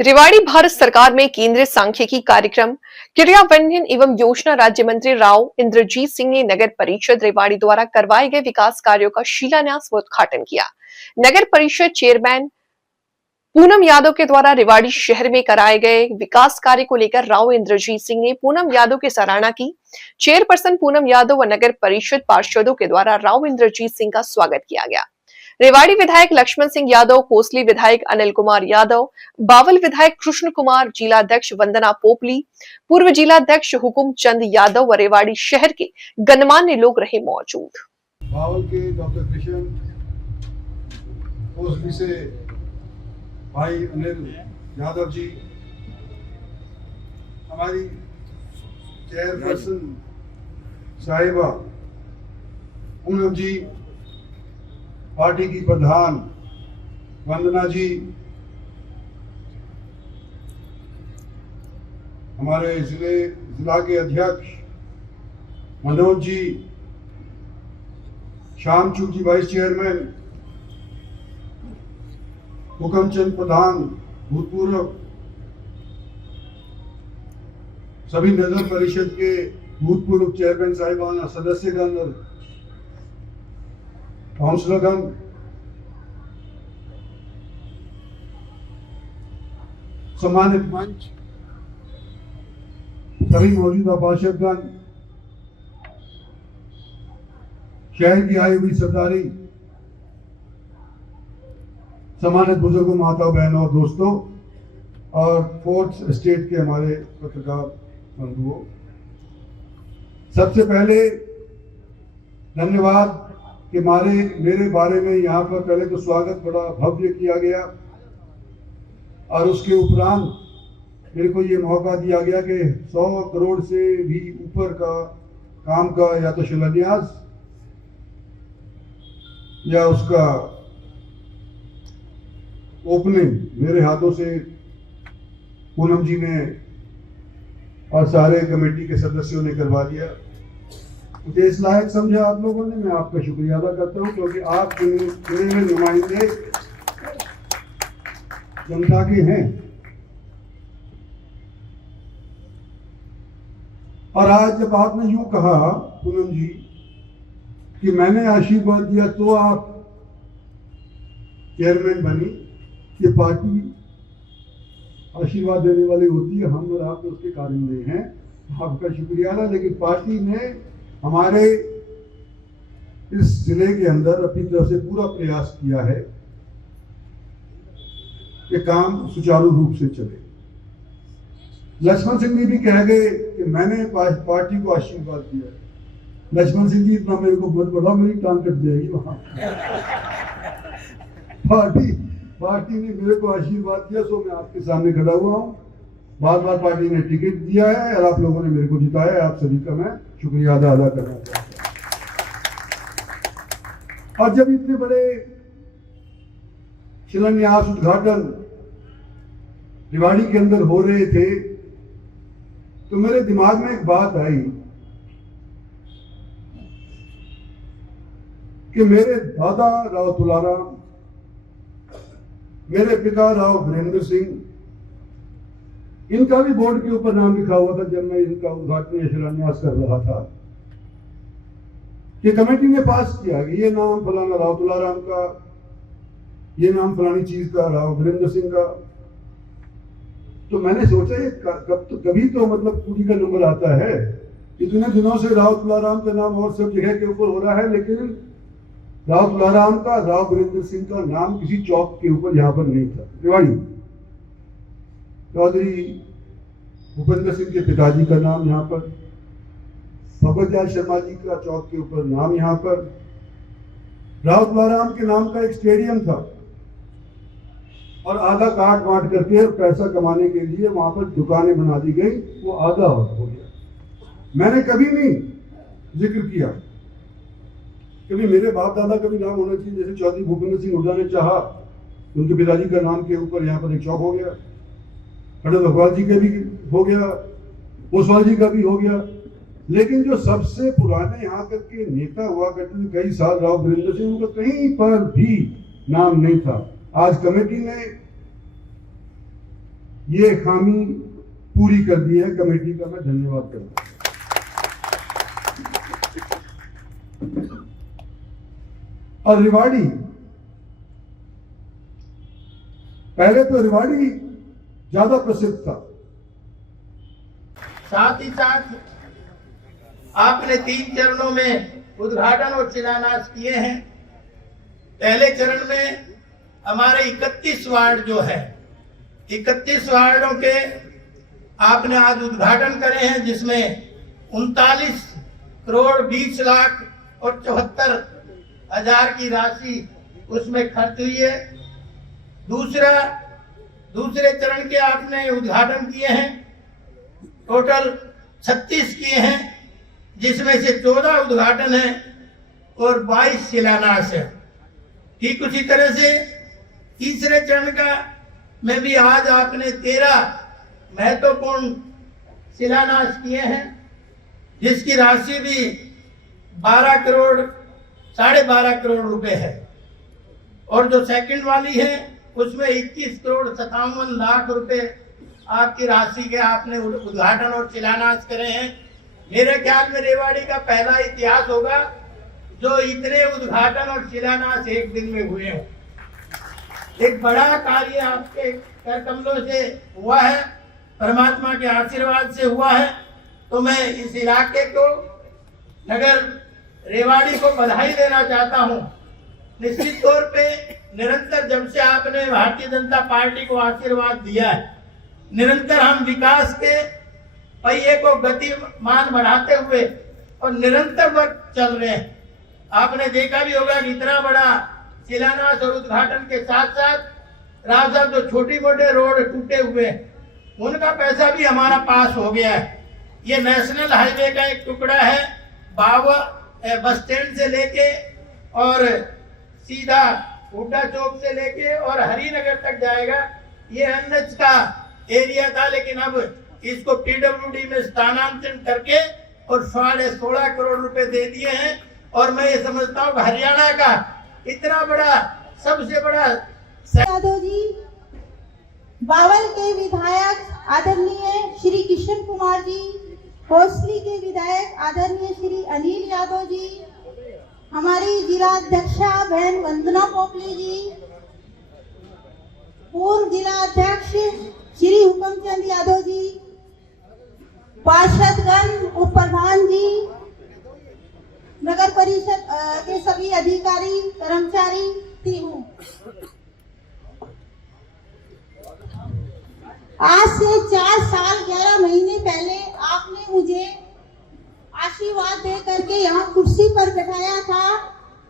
रेवाड़ी भारत सरकार में केंद्रीय सांख्यिकी कार्यक्रम क्रियान्वयन एवं योजना राज्य मंत्री राव इंद्रजीत सिंह ने नगर परिषद रेवाड़ी द्वारा करवाए गए विकास कार्यों का शिलान्यास व उद्घाटन किया। नगर परिषद चेयरमैन पूनम यादव के द्वारा रेवाड़ी शहर में कराए गए विकास कार्य को लेकर राव इंद्रजीत सिंह ने पूनम यादव की सराहना की। चेयरपर्सन पूनम यादव व नगर परिषद पार्षदों के द्वारा राव इंद्रजीत सिंह का स्वागत किया गया। रेवाड़ी विधायक लक्ष्मण सिंह यादव, कोसली विधायक अनिल कुमार यादव, बावल विधायक कृष्ण कुमार, जिलाध्यक्ष वंदना पोपली, पूर्व जिलाध्यक्ष हुकुम चंद यादव व रेवाड़ी शहर के गणमान्य लोग रहे मौजूद। बावल के डॉक्टर कृष्ण, कोसली से भाई अनिल यादव जी, हमारी चेयरपर्सन साहिबा पूनम जी, पार्टी की प्रधान वंदना जी, हमारे जिला के अध्यक्ष मनोज जी, श्यामचू जी वाइस चेयरमैन, हुकमचंद प्रधान भूतपूर्व, सभी नगर परिषद के भूतपूर्व चेयरमैन साहिबान, सदस्यगण और काउंसलरगण, सम्मानित मंच, सभी मौजूदा पार्षदगण, शहर की आई हुई सरदारी, सम्मानित बुजुर्गों, माताओं, बहनों और दोस्तों, और फोर्थ स्टेट के हमारे पत्रकार बंधुओं, सबसे पहले धन्यवाद कि मेरे बारे में यहाँ पर पहले तो स्वागत बड़ा भव्य किया गया और उसके उपरांत मेरे को ये मौका दिया गया कि 100 करोड़ से भी ऊपर का काम का या तो शिलान्यास या उसका ओपनिंग मेरे हाथों से पूनम जी ने और सारे कमेटी के सदस्यों ने करवा दिया। मुझे इस लायक समझा आप लोगों ने, मैं आपका शुक्रिया अदा करता हूं, क्योंकि आप चुने हुए नुमाइंदे जनता के हैं। और आज जब आपने यूं कहा पूनम जी कि मैंने आशीर्वाद दिया तो आप चेयरमैन बनी, ये पार्टी आशीर्वाद देने वाली होती है, हम और आप तो उसके कारिंदे हैं, आपका शुक्रिया अदा। लेकिन पार्टी ने हमारे इस जिले के अंदर अपनी तरफ से पूरा प्रयास किया है कि काम सुचारू रूप से चले। लक्ष्मण सिंह जी भी कह गए कि मैंने पार्टी को आशीर्वाद दिया। लक्ष्मण सिंह जी, इतना मेरे को बहुत बड़ा, मेरी टांग कट जाएगी वहां। पार्टी ने मेरे को आशीर्वाद दिया, सो मैं आपके सामने खड़ा हुआ हूं। बार बार पार्टी ने टिकट दिया है और आप लोगों ने मेरे को जिताया है, आप सभी का मैं शुक्रिया अदा करना चाहता हूं। और जब इतने बड़े शिलान्यास उद्घाटन रेवाड़ी के अंदर हो रहे थे तो मेरे दिमाग में एक बात आई कि मेरे दादा राव तुलाराम, मेरे पिता राव वीरेंद्र सिंह, इनका भी बोर्ड के ऊपर नाम लिखा हुआ था जब मैं इनका उद्घाटन या शिलान्यास कर रहा था। कि कमेटी ने पास किया कि ये नाम फलाना राव तुलाराम का, ये नाम फलानी चीज का राव वीरेंद्र सिंह का। तो मैंने सोचा ये कभी तो मतलब पूरी का नंबर आता है। इतने दिनों से राव तुलाराम का नाम और सब जगह के ऊपर हो रहा है, लेकिन राव तुलाराम का, राव वीरेंद्र सिंह का नाम किसी चौक के ऊपर यहाँ पर नहीं था। रेवाड़ी चौधरी भूपेंद्र सिंह के पिताजी का नाम यहाँ पर, भगवत दयाल शर्मा जी का चौक के ऊपर नाम यहाँ पर, राव तुलाराम के नाम का एक स्टेडियम था और आधा काट बांट करके पैसा कमाने के लिए वहां पर दुकानें बना दी गई, वो आधा हो गया। मैंने कभी नहीं जिक्र किया, कभी मेरे बाप दादा का भी नाम होना चाहिए, जैसे चौधरी भूपेंद्र सिंह हुड्डा ने चाहा, उनके पिताजी का नाम के ऊपर यहाँ पर एक चौक हो गया, पंडित भगवान जी का भी हो गया, ओसवाल जी का भी हो गया। लेकिन जो सबसे पुराने यहाँ तक के नेता हुआ करते थे कई साल, राव वीरेंद्र सिंह, उनका कहीं पर भी नाम नहीं था। आज कमेटी ने ये खामी पूरी कर दी है। कमेटी का मैं धन्यवाद करता हूं। और रेवाड़ी, पहले तो रेवाड़ी ज्यादा प्रसिद्ध था। साथ ही साथ आपने 3 चरणों में उद्घाटन और शिलान्यास किए हैं। पहले चरण में हमारे 31 वार्ड जो है, 31 वार्डों के आपने आज उद्घाटन करे हैं, जिसमें 39 करोड़ 20 लाख और 74,000 की राशि उसमें खर्च हुई है। दूसरे चरण के आपने उद्घाटन किए हैं, टोटल 36 किए हैं, जिसमें से 14 उद्घाटन है और 22 शिलान्यास है। ठीक उसी तरह से तीसरे चरण का में भी आज आपने 13 महत्वपूर्ण शिलान्यास किए हैं, जिसकी राशि भी 12 करोड़ 12.5 करोड़ रुपए है। और जो सेकंड वाली है उसमें 21 करोड़ 57 लाख रुपए आपकी राशि के आपने उद्घाटन और शिलान्यास करे हैं। मेरे ख्याल में रेवाड़ी का पहला इतिहास होगा जो इतने उद्घाटन और शिलान्यास एक दिन में हुए हों। एक बड़ा कार्य आपके कर कमलों से हुआ है, परमात्मा के आशीर्वाद से हुआ है। तो मैं इस इलाके को, नगर रेवाड़ी को बधाई देना चाहता हूं। निश्चित तौर पे निरंतर जब से आपने भारतीय जनता पार्टी को आशीर्वाद दिया है, निरंतर हम विकास के पहिए को गतिमान बढ़ाते हुए और निरंतर वर्क चल रहे हैं। आपने देखा भी होगा कि इतना बड़ा शिलान्यास और उद्घाटन के साथ साथ राव साहब जो छोटी मोटे रोड टूटे हुए हैं उनका पैसा भी हमारा पास हो गया है। ये नेशनल हाईवे का एक टुकड़ा है, बावा बस स्टैंड से लेके और सीधा हुड्डा चौक से लेके और हरिनगर तक जाएगा। ये एनएच का एरिया था, लेकिन अब इसको पीडब्ल्यूडी में स्थानांतरण करके और 16.5 करोड़ रुपए दे दिए हैं। और मैं ये समझता हूँ हरियाणा का इतना बड़ा सबसे बड़ा यादव जी, बावल के विधायक आदरणीय श्री किशन कुमार जी, कोसली के विधायक आदरणीय श्री अनिल यादव जी, हमारी जिला अध्यक्षा बहन वंदना पोपली जी, पूर्व जिला अध्यक्ष श्री हुकमचंद यादव जी, पार्षदगण, उप प्रधान जी, नगर परिषद के सभी अधिकारी कर्मचारी टीमों, आज से 4 साल 11 महीने पहले आपने मुझे आशीर्वाद दे करके यहाँ कुर्सी पर बैठाया था।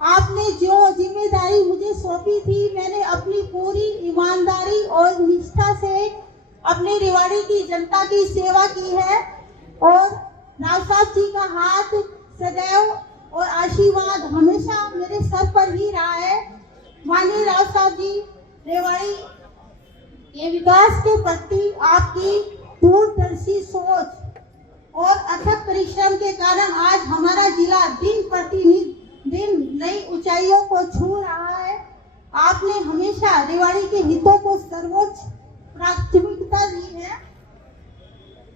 आपने जो जिम्मेदारी मुझे सौंपी थी, मैंने अपनी पूरी ईमानदारी और निष्ठा से अपनी रेवाड़ी की जनता की सेवा की है। और राव साहब जी का हाथ सदैव और आशीर्वाद हमेशा मेरे सर पर ही रहा है। माननीय राव साहब जी, रेवाड़ी के विकास के प्रति आपकी दूरदर्शी सोच और अथक परिश्रम के कारण आज हमारा जिला दिन प्रतिदिन नई ऊंचाइयों को छू रहा है। आपने हमेशा रेवाड़ी के हितों को सर्वोच्च प्राथमिकता दी है।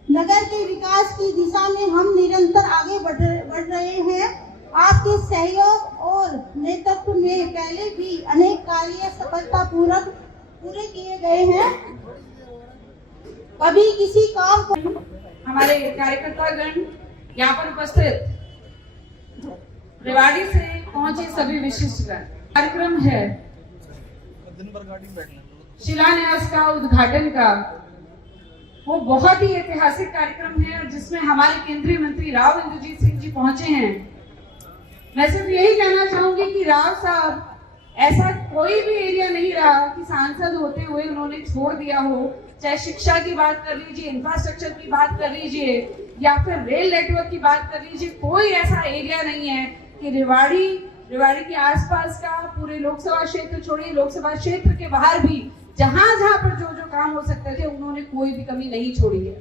नगर के विकास की दिशा में हम निरंतर आगे बढ़ रहे हैं। आपके सहयोग और नेतृत्व में पहले भी अनेक कार्य सफलतापूर्वक पूरे किए गए हैं। कभी किसी काम को हमारे कार्यकर्तागण यहाँ पर उपस्थित रेवाड़ी से पहुंचे सभी विशिष्टगण, कार्यक्रम है शिलान्यास का, उद्घाटन का, वो बहुत ही ऐतिहासिक कार्यक्रम है और जिसमें हमारे केंद्रीय मंत्री राव इंद्रजीत सिंह जी पहुंचे हैं। मैं सिर्फ यही कहना चाहूंगी कि राव साहब, ऐसा कोई भी एरिया नहीं रहा कि सांसद होते हुए उन्होंने छोड़ दिया हो। चाहे शिक्षा की बात कर लीजिए, इंफ्रास्ट्रक्चर की बात कर लीजिए या फिर रेल नेटवर्क की बात कर लीजिए, कोई ऐसा एरिया नहीं है कि रेवाड़ी के आसपास का, पूरे लोकसभा क्षेत्र छोड़िए, लोकसभा क्षेत्र के बाहर भी जहां पर जो काम हो सकते थे उन्होंने कोई भी कमी नहीं छोड़ी है।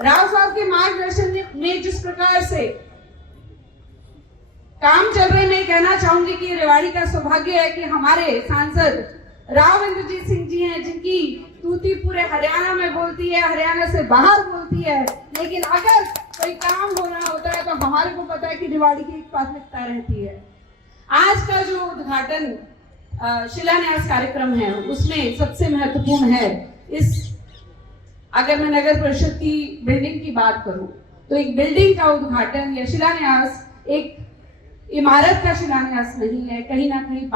राव साहब के मार्गदर्शन में जिस प्रकार से काम चल रहे, मैं कहना चाहूंगी कि रेवाड़ी का सौभाग्य है कि हमारे सांसद राव इंद्रजीत सिंह जी हैं, जिनकी तूती पूरे हरियाणा में बोलती है, हरियाणा से बाहर बोलती है, लेकिन अगर कोई काम होना होता है तो हमारे को पता है कि रेवाड़ी की एक प्राथमिकता रहती है। आज का जो उद्घाटन शिलान्यास कार्यक्रम है उसमें सबसे महत्वपूर्ण है, अगर मैं नगर परिषद की बिल्डिंग की बात करूं तो एक बिल्डिंग का उद्घाटन या शिलान्यास एक इमारत का शिलान्यास नहीं है, कहीं ना कहीं